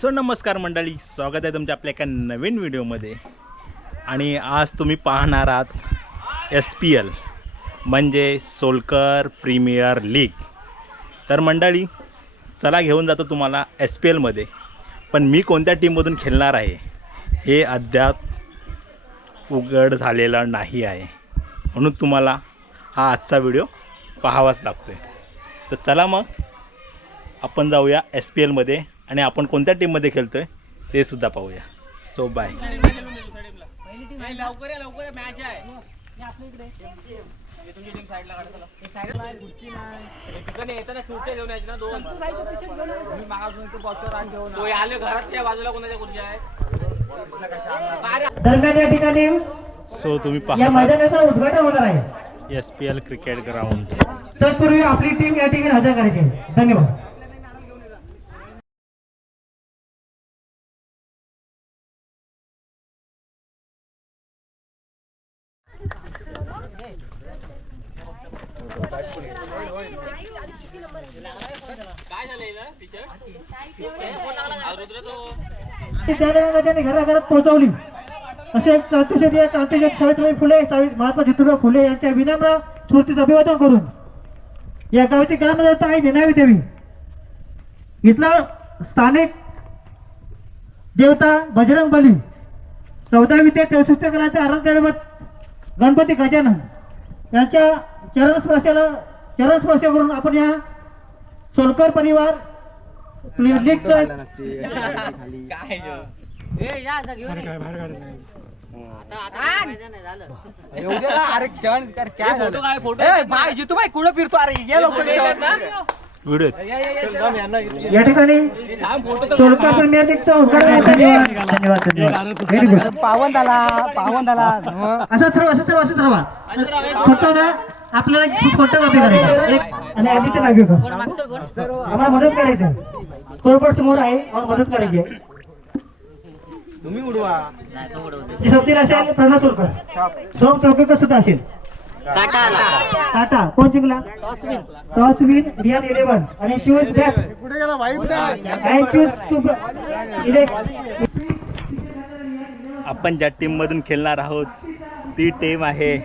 So नमस्कार मंडळी स्वागत आहे तुमच्या आपल्या एका नवीन व्हिडिओमध्ये. आणि आज तुम्ही पाहणार आहात एस पी एल म्हणजे सोलकर प्रीमियर लीग. तर मंडळी चला घेऊन जातो तुम्हाला एस पी एलमध्ये पण मी कोणत्या टीममधून खेळणार आहे हे अद्याप उघड झालेलं नाही आहे. म्हणून तुम्हाला हा आजचा व्हिडिओ पाहावाच लागतो आहे तर चला मग आपण जाऊया एस पी एलमध्ये आणि आपण कोणत्या टीममध्ये खेळतो आहे ते सुद्धा पाहूया. सो बाय सो तुम्ही उद्घाटन होणार आहे. S P L cricket ground तत्पूर्वी आपली टीम या ठिकाणी हजर करायची. धन्यवाद काय झालं इथं टीचर त्यांनी घराघरात पोहोचवली. असे क्रांतिशेती क्रांतिशेत सावित्रीबाई फुले सावि महात्मा ज्योतिराव फुले यांच्या विनम्र स्मृतीचं अभिवादन करून या गावची ग्रामदेवता आहे निनावी देवी. इथला स्थानिक देवता बजरंग बली चौदावी ते चौसष्ट कलाचे आराध्य गणपती गजानन यांच्या चरणस्पर्शाला चरणस्पर्श करून आपण या सोलकर परिवार काय फोटो काय फोटो? भाई जितू भाई कुठं फिरतो? अरे ये व्हिडिओ. या ठिकाणी प्रीमियर. धन्यवाद धन्यवाद. पावन झाला पावन झाला. असं ठरवा असं ठरवा असं ठरवा. फोटो ना आपल्याला कॉपी करायचा. आणि कर आम्हाला मदत करायची. स्कोरबोर्ड समोर आहे आम्हाला मदत करायची आहे. तुम्ही उडवा. जी सोबतीला असेल प्रणव सोलकर. सोम चौकेकर सुद्धा असेल. टाटा कोण जिंकला? टॉस विन रिअल इलेव्हन आणि choose bat and choose to आपण ज्या टीममधून खेळणार आहोत ती टीम आहे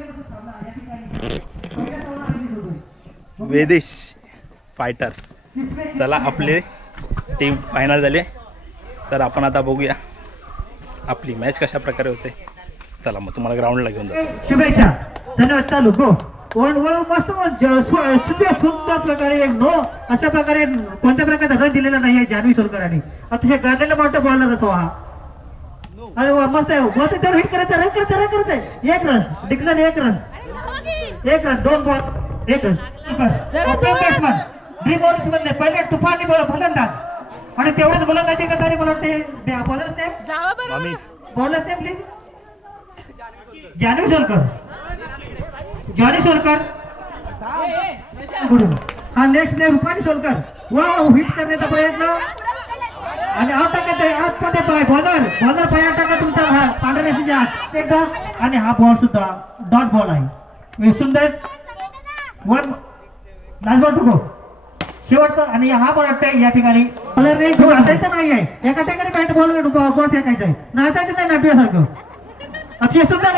वेदेश फायटर्स चला आपले टीम फायनल झाले. तर आपण आता बघूया आपली मॅच कशा प्रकारे होते. चला मग तुम्हाला ग्राउंडला घेऊन जातो. शुभेच्छा. धन्यवाद चालू. गो वन मस्त सुंदर प्रकारे एक नो अशा प्रकारे कोणत्या प्रकारे रन दिलेला नाही आहे जान्हवी सोलकरांनी. अतिशय गाजलेला मोठा बॉलर असो हा. अरे वा मस्त आहे. मस्त त्यावर हिट करायचं रन करायचं रन करायचं. एक रन डिक्लेअर एक रन एक रन दोन बॉल एक रन बॅट्समन डी बॉल मधले पहिले तुफानी बॉल फलंदाज. आणि तेवढेच मला वाटते बॉलर नेम आम्ही bowler name please Janhavi Solkar. Johnny Solkar. हा नेक्स्ट ने रुपाली सोलकर. वा हिट करण्याचा प्रयत्न. आणि आत टाकायचा आहे आत मध्ये पाय बॉलर बॉलर पाया टाका तुमचा हा पांढऱ्या आत. एकदा. आणि हा बॉल सुद्धा डॉट बॉल आहे. हे सुंदर. वन लास्ट बॉल टुको शेवटचा आणि हा बॉल वाटतंय या ठिकाणी. बॉलर नाही घेऊन असायचं नाही आहे एका ठिकाणी बॅट बॉल बॉल फेकायचा आहे नाचायचं नाही नाट्यासारखं अक्षय सुंदर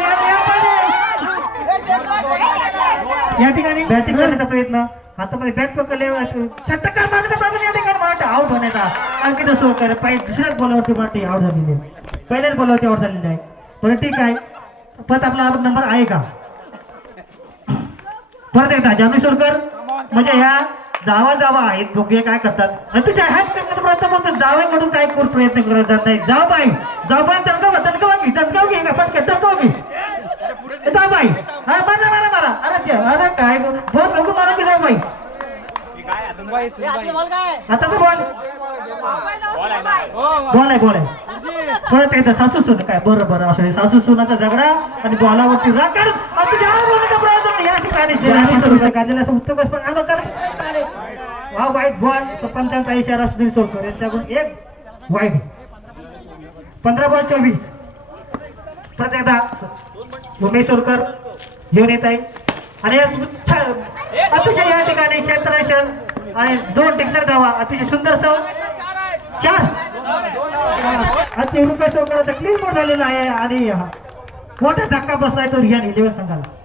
या- ठिकाणी बॅटिंग करण्याचा प्रयत्न. हातामध्ये बॅट पकडले षटकार मारण्याचा प्रयत्न या ठिकाणी माठ आउट होण्याचा आणखी तसं करे पाहिजे दुसऱ्याच बॉलवरती माठी आउट झालेली आहे. पहिल्याच बॉलवरती आउट झालेली आहे. पण ठीक आहे. परत आपला नंबर आहे का? परत एकदा जानू सोलकर म्हणजे ह्या जावा जावा आहेत बघूया काय करतात? अतिशय हॅट करण्याचा प्रयत्न करतो जावेकडून काय करू प्रयत्न करत जात नाही. जाव बाई जाव बाई तणकावा तणकावा घे तणकाव घे फटके तणकाव घे जाव बाई. हा मारा मारा मारा. अरे अरे काय बोल? नको मारा की जाव बाई. आता तो बॉल. बॉल आहे बॉल आहे. परत एकदा सासू सुन काय? बरं बरं असं सासू सुनाचा झगडा आणि बॉलावरती प्रयत्न या ठिकाणी उत्तम हा वाईट बॉल पंचांचा इशारा सुधीर सोडकर यांच्याकडून एक वाईट पंधरा बॉल चोवीस. परत एकदा उमेश सोडकर घेऊन येत आहे. आणि अतिशय या ठिकाणी क्षेत्ररक्षण आणि दोन टिकणार धावा. अतिशय सुंदर सव चार. आणि ते रुपये क्लीन बोर्ड झालेला आहे. आणि हा मोठा धक्का बसलाय तो रियाने देव संघाला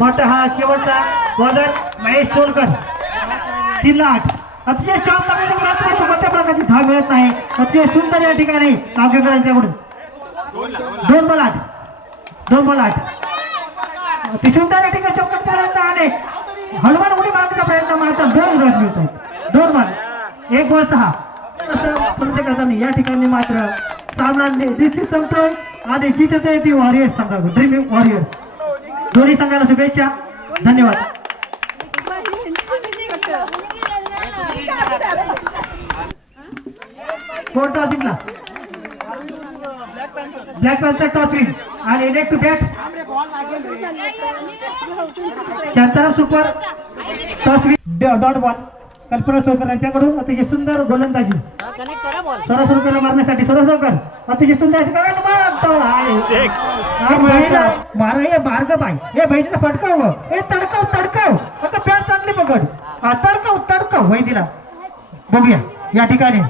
मोठा हा शेवटचा बॉलर महेश सोलकर तीन आठ अतिशय शांत कोणत्या प्रकारची धाव मिळत नाही. अतिशय सुंदर या ठिकाणी नागेकरांच्याकडून दोन बलाट आठ. दोन बलाट आठ. अति सुंदर या ठिकाणी चौकट पर्यंत आले. हनुमान उडी मारण्याचा प्रयत्न मारतात दोन रन मिळत आहेत. दोन बल. एक व सहा. प्रत्येकाने या ठिकाणी मात्र सामना निश्चित संपतोय. आणि जिथे ते ती वॉरियर्स संघ ड्रीम वॉरियर्स दोन्ही संघाला शुभेच्छा. धन्यवाद. कोण टॉस जिंकला ब्लॅक पॅन्थर टॉस विन आणि next to bat Shantaram super toss win dot ball Kalpana Sokar यांच्याकडून अतिशय सुंदर गोलंदाजी. सरळ सुरू केलं मारण्यासाठी सरळ सोकर अतिशय सुंदर मार हे मार्ग बाई हे बहिणीला फटकाव हे तडकाव तडकाव. आता पॅट चांगली पकड. हा तडकाव तडकाव. बहिणीला बघूया या ठिकाणी.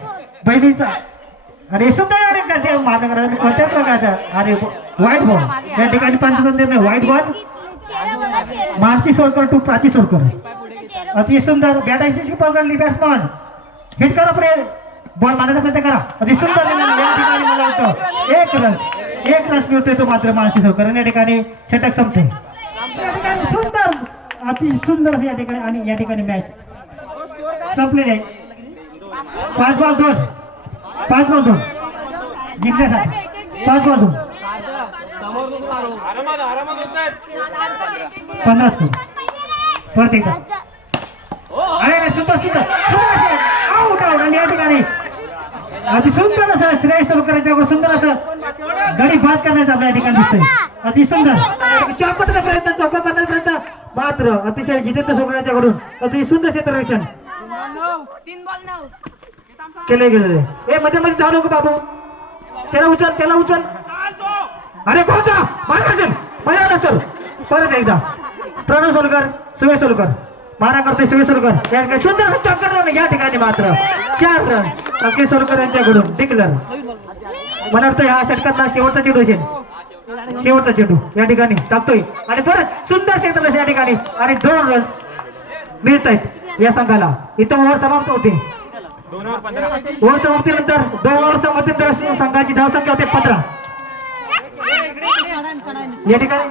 बहिणीचा. अरे सुंदर अरे कसे मारलं करा कोणत्या प्रकारचा? अरे व्हाईट बॉल या ठिकाणी पंचवीस निर्णय white ball Mansi Sodkar to Prachi Sodkar अति सुंदर. बॅटायची पकडली बॅट्समॅन हिट करा प्रे बॉल मारण्याचा प्रयत्न करा. अति सुंदर या ठिकाणी मला होतं एक रन. एक रन मिळतोय तो मात्र मानसी सोडकर या ठिकाणी षटक संपते. सुंदर. अति सुंदर या ठिकाणी. आणि या ठिकाणी मॅच संपलेली आहे. पाच बॉल दोन. पाच बॉल दोन. जिंकण्यासाठी. पाच बॉल दोन. पन्नास गुण परत एकदा. अरे अरे, सुद्धा सुंदर आऊट आउट आणि या ठिकाणी अति सुंदर असं श्रेयस सलकरांच्या सुंदर असं गडी बाद करण्याचं आपल्या या ठिकाणी दिसतंय. अति सुंदर. चौकटचा प्रयत्न चौका करण्याचा प्रयत्न. मात्र अतिशय जितेंद्र सोकरांच्याकडून अतिशय सुंदर क्षेत्ररक्षण. तीन बॉल नऊ. केले गेलेले ए मध्ये मध्ये जाऊ नको बाबू. त्याला उचल त्याला उचल. अरे कोणता मारा असेल मारा नंतर. परत एकदा. प्रणव सोलकर सुवेश सोलकर. मारा करते सुवेश सोलकर. या ठिकाणी सुंदर चक्कर रन या ठिकाणी मात्र. चार रन अक्षय सोलकर यांच्याकडून डिक्लर मला वाटतं ह्या षटकातला शेवटचा चेंडू असेल. शेवटचा चेंडू. या ठिकाणी टाकतोय. आणि परत सुंदर क्षेत्र या ठिकाणी. आणि दोन रन मिळत आहेत या संघाला. इथं ओव्हर समाप्त होते. ओव्हर समाप्तीनंतर दोन ओव्हर समाप्तीनंतर संघाची धावसंख्या होते पंधरा. या ठिकाणी?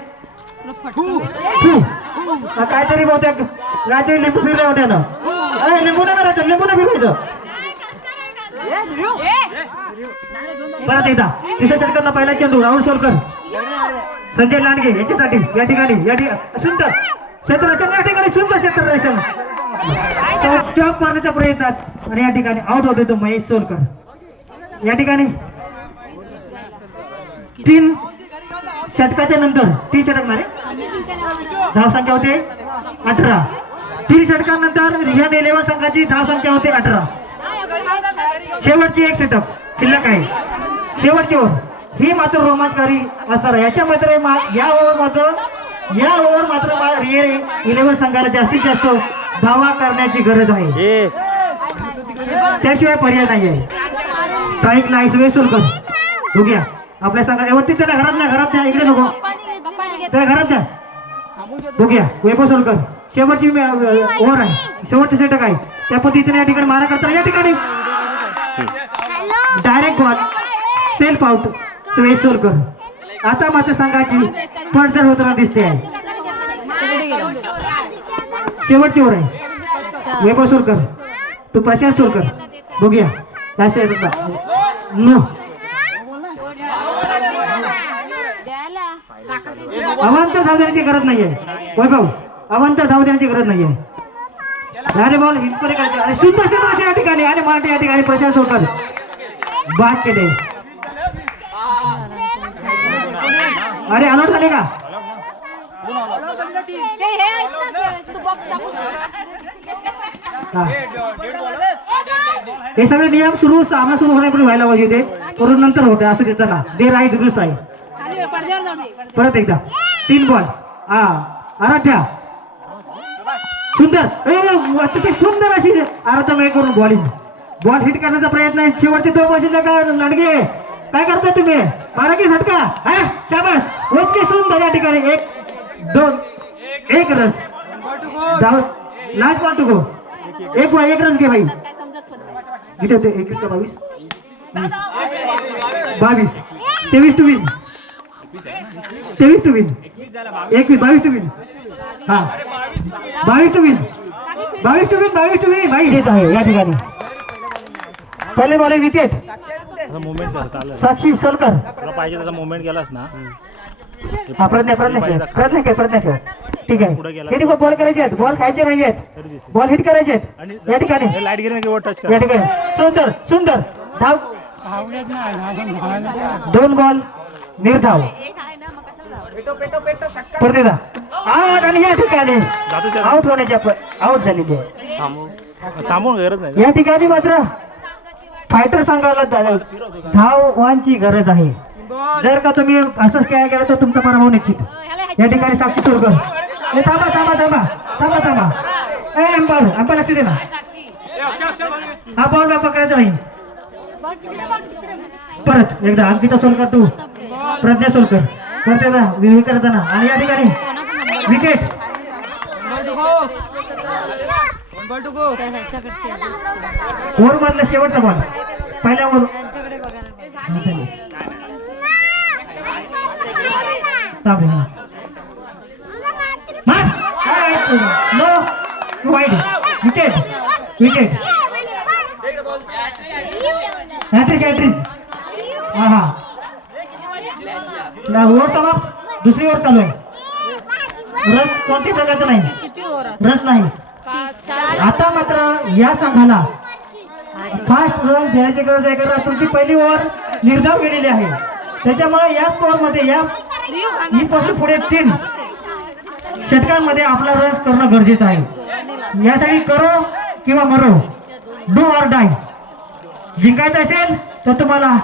काहीतरी बहुतेक काहीतरी लिंबू फिरले होते ना. अरे लिंबू नाही करायचं लिंबू नाही फिरवायचं. परत एकदा पहिला चेंडू राहुल सोलकर. संजय लांडगे यांच्यासाठी या ठिकाणी या ठिकाणी सुंदर क्षेत्ररक्षण या ठिकाणी सुंदर क्षेत्ररक्षण. चॉप मारण्याच्या प्रयत्नात आणि या ठिकाणी आउट होते तो महेश सोलकर. या ठिकाणी तीन षटकाच्या नंतर तीन षटक मारे. धावसंख्या होते अठरा. तीन षटकानंतर रिहान इलेव्हन संघाची धावसंख्या होते अठरा. शेवटची एक षटक शिल्लक आहे. शेवटची ओव्हर. ही मात्र रोमांचकारी असणार याच्या मात्र या ओव्हर मात्र या ओव्हर मात्र इलेव्हन संघाला जास्तीत जास्त धावा करण्याची गरज आहे. त्याशिवाय पर्याय नाही आहे स्ट्राईक नाही सोलकर बघूया. आपल्या संघात वरती त्याला घरात नाही घरात द्या इकडे नको. त्याला घरात द्या बघूया. वैभव सोलकर शेवटची ओव्हर आहे. शेवटचे षटक आहे. त्या पद्धतीने या ठिकाणी मारा करता या ठिकाणी. Direct ball self out Suresh Solkar आता मात्र संघाची पडझड होताना दिसते. आहे शेवटची ओर आहे. वैभव सोलकर तू प्रशांत सुरकर. बघूया. काय नो. अवांतर धाव देण्याची गरज नाहीये. वैभव अवांतर धाव देण्याची गरज नाहीये. अरे बॉल हिटपणे करायचे अरे सुंदर या ठिकाणी. अरे मराठी या ठिकाणी प्रशांत सुरकर. बाद केले. अरे अलर्ट झाले का? हा. हे सगळे नियम सुरू सामना सुरू होण्यापूर्वी व्हायला पाहिजे ते करून नंतर होते असं देतं ना देर आहे दुरुस्त आहे परत एकदा. तीन बॉल हा. आराध्या. सुंदर. अतिशय सुंदर अशी आराध्या करून बॉलिंग बॉल हिट करण्याचा प्रयत्न आहे. शेवटचे दोन बाजूला का? लाडगे काय करताय तुम्ही? मारा की झटका? हा? शाबास. ओके सुंदर या ठिकाणी. एक, दोन, एक रस. डाव लास्ट बॉल टू गो. एक बॉल एक रस घे भाई किती होते एकवीस का बावीस? बावीस. तेवीस टू विन तेवीस टू विन एकवीस, बावीस टू विन हा. बावीस टू विन बावीस टू विन बावीस टू विन भाई हेच आहे या ठिकाणी. पहिले ball wicket. Movement Sakshi Solkar. तुला पाहिजे तसा मुवमेंट केलास ना. हा प्रयत्न प्रयत्न कर प्रयत्न कर प्रयत्न ठीक आहे. हे ठिकाणी बॉल करायचे आहेत. बॉल खायचे नाही आहेत. बॉल हिट करायचे आहेत. या ठिकाणी. लाइट गिरी टच या ठिकाणी. सुंदर सुंदर. धाव. दोन बॉल. निर्धाव. परत एकदा आउट आणि या ठिकाणी. आउट होण्याच्या आउट आहे. थांबून गरज नाही. या ठिकाणी मात्र फायटर संघाला धाव धावांची गरज आहे. जर का तुम्ही असंच काय केलं तर तुमचा पराभव निश्चित. या ठिकाणी साक्षी सुरकर थांबा थांबा थांबा. थांबा थांबा. ए अंबर अंबर लक्ष दे ना. हा बॉल पकडायचा नाही. परत एकदा अंकिता सोलकर तू. प्रज्ञा सोलकर. करते ना विवी करताना. आणि या ठिकाणी. विकेट. ओव्हर मधला शेवटचा बॉल पहिल्या हा. विकेट विकेट हॅट्रिक हॅट्रिक हा हा. ओव्हर समाप्त दुसरी ओव्हर चालू आहे. रस कोणत्या प्रकारचं नाही. रस नाही. आता मात्र या संघाला फास्ट रन देण्याची गरज आहे कारण तुमची पहिली ओव्हर निर्धाव गेलेली आहे. त्याच्यामुळे या स्कोअरमध्ये या इथपासून पुढे तीन षटकांमध्ये आपला रन करणं गरजेचं आहे. यासाठी करो किंवा मरो. डू ऑर डाय जिंकायचं असेल तर तुम्हाला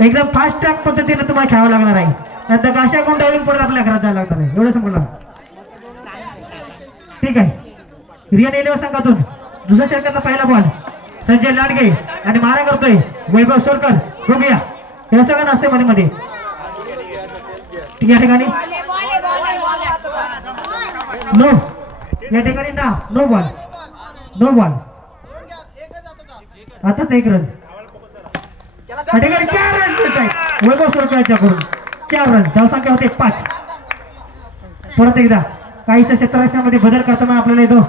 एकदम फास्ट ट्रॅक पद्धतीने तुम्हाला खेळावं लागणार आहे. नंतर अशा कोण पण आपल्या घरात जायला लागणार आहे. एवढं समजलं ठीक आहे. रिअल एलिओ संघातून दुसऱ्या षटकाचा पहिला बॉल संजय लाडगे आणि मारा करतोय. वैभव सोरकर बघूया. या सगळं नसते मध्ये मध्ये. या ठिकाणी. नो या ठिकाणी ना नो बॉल नो बॉल आताच एक रन या ठिकाणी चार रन मिळत आहेत वैभव सोरकरच्याकडून चार रन धावसंख्या होते पाच. परत एकदा. काहीच्या क्षेत्ररक्षणामध्ये बदल करताना आपल्याला येतो.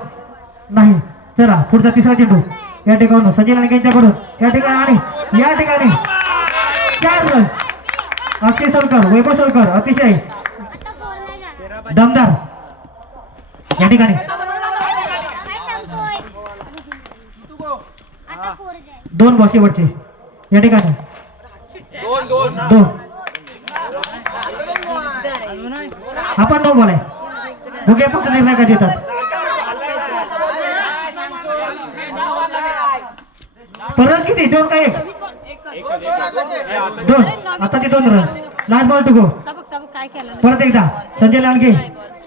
नाही चला पुढचा तिसरा चेंडू. या ठिकाणून सचिन आणि यांच्याकडून. या ठिकाणी आणि या ठिकाणी चार रन्स अक्षय सोलकर वैभव सोलकर अतिशय दमदार. या ठिकाणी. दोन बॉल शेवटचे. या ठिकाणी. दोन. आपण नो बॉल आहे. बघूया पक्ष निर्णय का येतात परत किती? दोन काय? दोन. आता ते दोन run. Last ball to go काय परत एकदा. संजय लांडगे.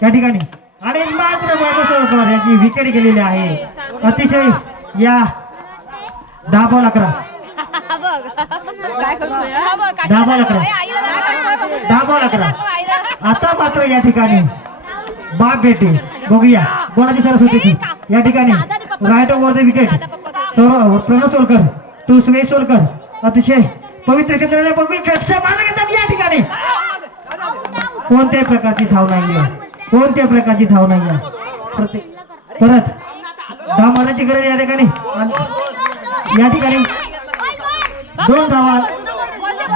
या ठिकाणी. आणि मात्र वैभव सोळकर यांची विकेट गेलेली आहे. अतिशय या दहा बॉल अकरा. बघ काय करतोय दहा बॉल अकरा. दहा बॉल अकरा. आता मात्र या ठिकाणी बाप बेटे. बघूया. कोणाची सरस होती ती? या ठिकाणी. Right over the wicket Saurav Pranav Solkar. To Sumesh Solkar. अतिशय पवित्र बघू मार्ग घेतात या ठिकाणी. कोणत्याही प्रकारची धाव नाही आहे. कोणत्याही प्रकारची धाव नाही आहे. परत. धाव मारण्याची गरज या ठिकाणी. या ठिकाणी. दोन धावा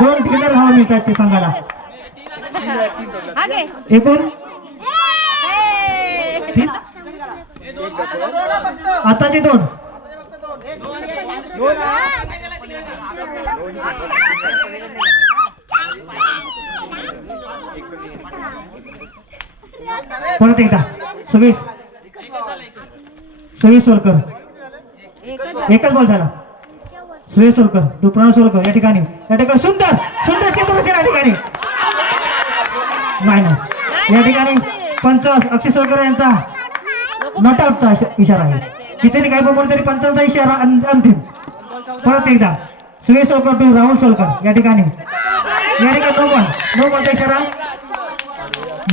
दोन ठिकाणी धावा मिळतात ते घे. एकूण. तीन. आताचे दोन. परत एकदा. सुमेश सुरेश सोलकर एकच बॉल झाला. सुरेश सोलकर दुपरा सोलकर या ठिकाणी. या ठिकाणी. सुंदर. सुंदर या ठिकाणी. नाही नाही या ठिकाणी. पंच अक्षय सोलकर यांचा नॉट आउटचा इशारा आहे. किती काय बघून तरी पंचांचा इशारा अंतिम. परत एकदा. सुरेश सोलकर टू राहुल सोलकर या ठिकाणी. या ठिकाणी नो बॉल. नो बॉलचा इशारा.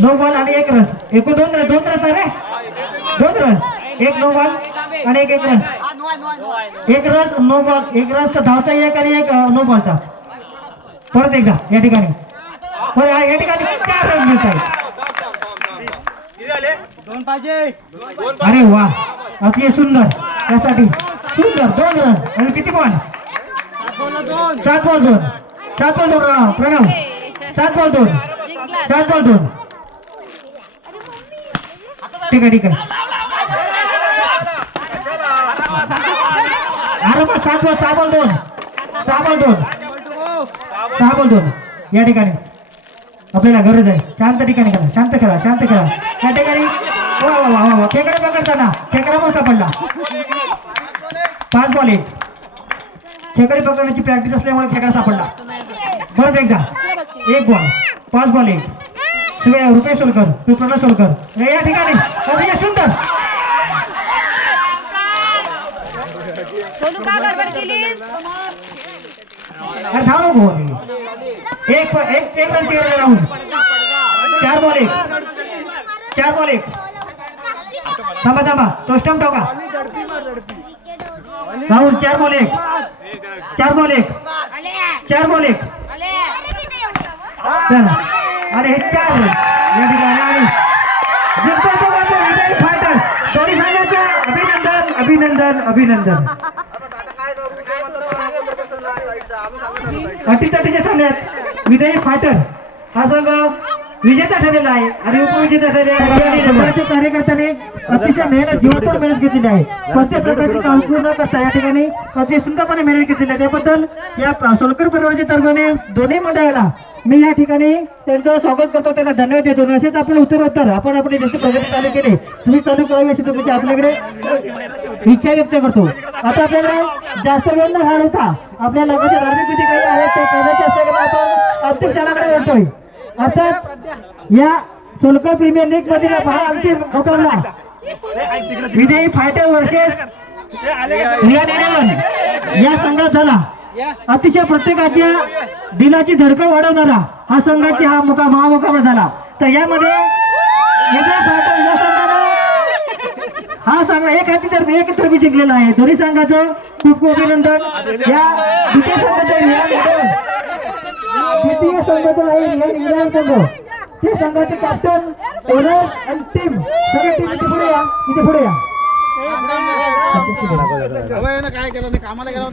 नो बॉल आणि एक रस एकूण दोन रस दोन रस आहे. दोन रस एक नो बॉल आणि एक एक रस एक रस नो बॉल. एक रस धावचा एक आणि एक नो बॉलचा. परत एकदा या ठिकाणी. या या ठिकाणी चार रन मिळत आहेत. दोन पाहिजे अरे वा अतिशय सुंदर. त्यासाठी सुंदर दोन रन. आणि किती बॉल दोन. सात बॉल दोन. सात बॉल दोन अं, प्रणव सात बॉल दोन. सात बॉल दोन. ठीक आहे ठीक आहे. अरे मग सात बॉल सहा बॉल दोन. सहा बॉल दोन. सहा बॉल दोन. या ठिकाणी. आपल्याला गरज आहे. शांत ठिकाणी करा. शांत करा शांत करा. या ठिकाणी. वा वा वा वा खेकडा पकडताना. खेकडा पण सापडला पाच बॉल एक खेकडे पकडण्याची प्रॅक्टिस असल्यामुळे खेकडा सापडला. परत एकदा. एक बॉल पाच बॉल एक सोलकर. तू प्रणव सोलकर या ठिकाणी. अतिशय सुंदर. अरे नको. एक एक एक रन राहून चार बॉल एक. चार बॉल एक. थांबा थांबा. तो स्टंप ठोका. राहुल चार बॉल एक. चार बॉल एक. चार बॉल एक. चला. आणि हे चार. रन या ठिकाणी आणि जिंकतो फायटर. दोन्ही संघाचे अभिनंदन अभिनंदन अभिनंदन. अटीतटीच्या सामन्यात विजयी फायटर. हा संघ विजेता ठरलेला आहे आणि उपविजेता ठरलेला कार्यकर्त्याने अतिशय मेहनत जीवातून मेहनत घेतलेली आहे. प्रत्येक प्रकारची काम पूर्ण करता या ठिकाणी? अतिशय सुंदरपणे मेहनत घेतलेली आहे. त्याबद्दल या सोलकर परिवाराच्या तर्फे दोन्ही मंडळाला मी या ठिकाणी त्यांचं स्वागत करतो. त्यांना धन्यवाद देतो. आणि असेच आपण उत्तरोत्तर. आपण आपली जशी प्रगती चालू केली. तुम्ही चालू करावी अशी तुमची आपल्याकडे इच्छा व्यक्त करतो. आता आपल्याकडे जास्त वेळ न घालवता आपल्या लग्नाच्या धार्मिक विधी काही आहेत त्या आपण क्षणाकडे वळतोय अर्थात या सोलकर प्रीमियर लीग मधील अंतिम मुकाबला. विजयी फायटर वर्सेस या संघात झाला. अतिशय प्रत्येकाच्या दिलाची धडकन वाढवणारा हा संघाची हा मुका महामुकाबला झाला. तर यामध्ये या हा संघ एक हाती तर एक तर्फी जिंकलेला आहे. दोन्ही संघाचं खूप खूप अभिनंदन. या द्वितीय द्वितीय संघाचं आहे रियान इलेव्हन संघ. ते संघाचे कॅप्टन ओनर आणि टीम सगळे टीम इथे पुढे या इथे पुढे या. काय केलं नाही कामाला गेला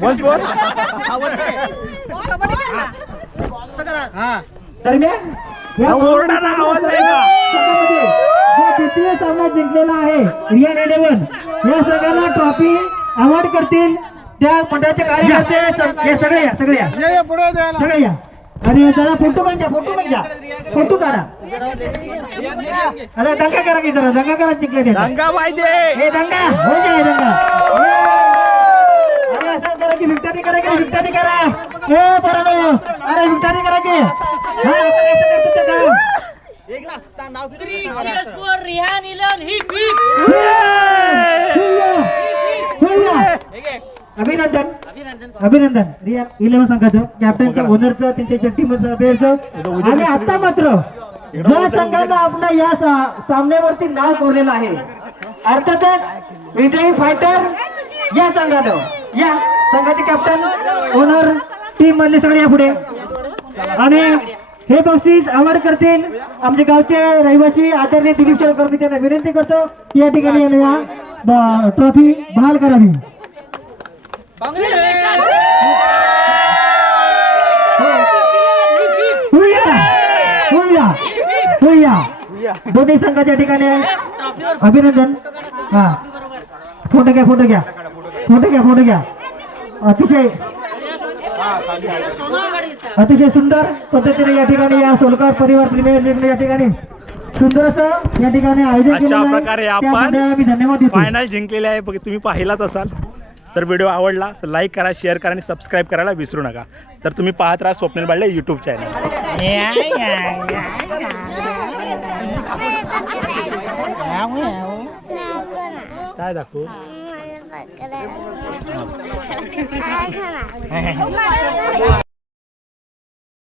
दरम्यान जो द्वितीय सामना जिंकलेला आहे रियान इलेव्हन या संघाला ट्रॉफी अवॉर्ड करतील त्या मंडळाचे कार्यकर्ते सग- हे सगळे या सगळे या. सगळे या. आणि जरा फोटो पण घ्या फोटो पण घ्या फोटो काढा अरे दंगा करा की जरा दंगा करा जिंकले ते दंगा पाहिजे हे दंगा हो जाय दंगा अरे असं करा की विक्टरी करा की विक्टरी करा ए बरं अरे विक्टरी करा की हा, असं कसं करतो ते काम? रिहान इलन ही! हुय्या! अभिनंदन. अभिनंदन रिया इलेव्हन संघाचं कॅप्टनचं ओनरचं त्यांच्या टीमचं प्लेयरचं आणि आता मात्र ज्या संघानं आपलं या सामन्यावरती नाव कोरलेलं आहे. अर्थातच विजयी फायटर या संघानं. या संघाचे कॅप्टन ओनर टीम मधले सगळे या पुढे आणि हे बक्षीस अवॉर्ड करतील आमचे गावचे रहिवासी आदरणीय दिलीप शेळकर मी त्यांना विनंती करतो. की या ठिकाणी ट्रॉफी बहाल करावी! दोन्ही संघाच्या ठिकाणी अभिनंदन. हा फोटो घ्या फोटो घ्या फोटो घ्या फोटो घ्या अतिशय अतिशय सुंदर पद्धतीने या ठिकाणी या सोलकर परिवार प्रीमियर लीग या ठिकाणी सुंदर असं या ठिकाणी आयोजन त्या आपण धन्यवाद फायनल जिंकलेले आहे. बघ तुम्ही पाहिलाच असाल. तर व्हिडिओ आवडला तर लाईक करा शेअर करा आणि सबस्क्राईब करायला विसरू नका. तर तुम्ही पाहत राहा स्वप्नील बाळले यूट्यूब चॅनल काय दाखवू?